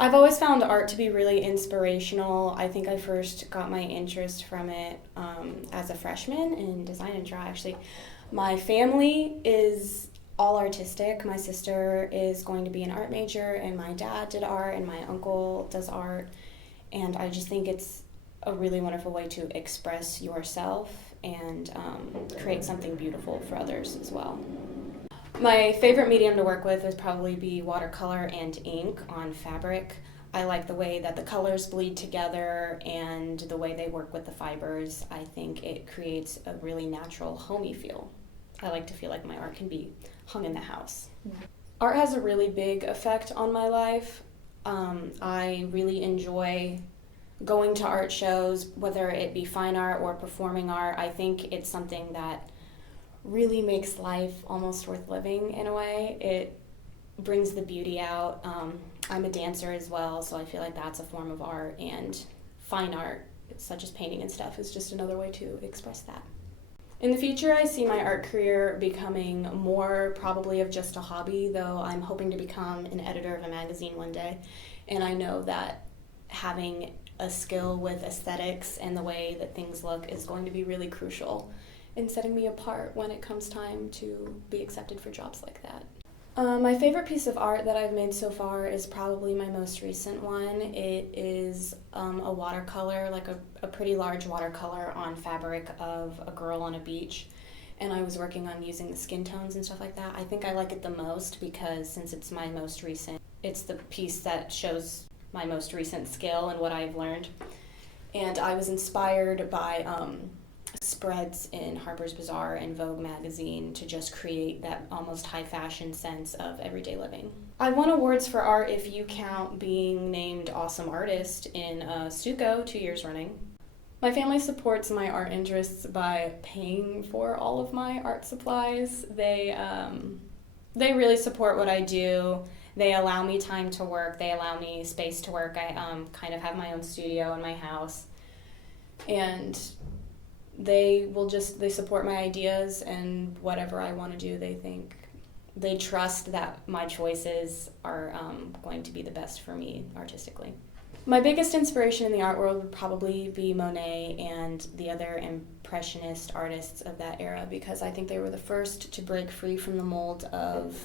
I've always found art to be really inspirational. I think I first got my interest from it as a freshman in design and draw, actually. My family is all artistic. My sister is going to be an art major, and my dad did art, and my uncle does art. And I just think it's a really wonderful way to express yourself and create something beautiful for others as well. My favorite medium to work with would probably be watercolor and ink on fabric. I like the way that the colors bleed together and the way they work with the fibers. I think it creates a really natural, homey feel. I like to feel like my art can be hung in the house. Art has a really big effect on my life. I really enjoy going to art shows, whether it be fine art or performing art. I think it's something that really makes life almost worth living in a way. It brings the beauty out. I'm a dancer as well, so I feel like that's a form of art, and fine art, such as painting and stuff, is just another way to express that. In the future, I see my art career becoming more probably of just a hobby, though I'm hoping to become an editor of a magazine one day, and I know that having a skill with aesthetics and the way that things look is going to be really crucial in setting me apart when it comes time to be accepted for jobs like that. My favorite piece of art that I've made so far is probably my most recent one. It is a watercolor, like a pretty large watercolor on fabric of a girl on a beach. And I was working on using the skin tones and stuff like that. I think I like it the most because since it's my most recent, it's the piece that shows my most recent skill and what I've learned. And I was inspired by spreads in Harper's Bazaar and Vogue magazine to just create that almost high fashion sense of everyday living. I won awards for art if you count being named Awesome Artist in Stuco 2 years running. My family supports my art interests by paying for all of my art supplies. They really support what I do. They allow me time to work. They allow me space to work. I kind of have my own studio in my house. And they support my ideas and whatever I want to do. They trust that my choices are going to be the best for me artistically. My biggest inspiration in the art world would probably be Monet and the other impressionist artists of that era, because I think they were the first to break free from the mold of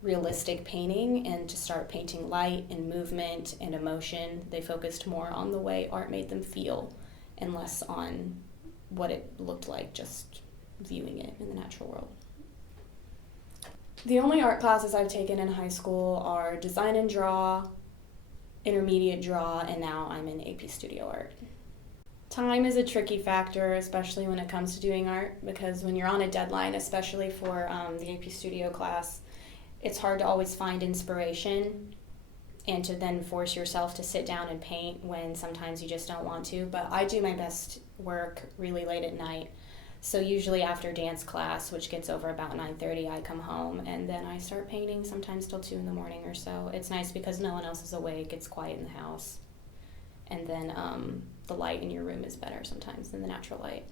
realistic painting and to start painting light and movement and emotion. They focused more on the way art made them feel and less on what it looked like just viewing it in the natural world. The only art classes I've taken in high school are design and draw, intermediate draw, and now I'm in AP Studio Art. Time is a tricky factor, especially when it comes to doing art, because when you're on a deadline, especially for the AP Studio class, it's hard to always find inspiration and to then force yourself to sit down and paint when sometimes you just don't want to. But I do my best work really late at night. So usually after dance class, which gets over about 9:30, I come home and then I start painting sometimes till 2 in the morning or so. It's nice because no one else is awake, it's quiet in the house. And then the light in your room is better sometimes than the natural light.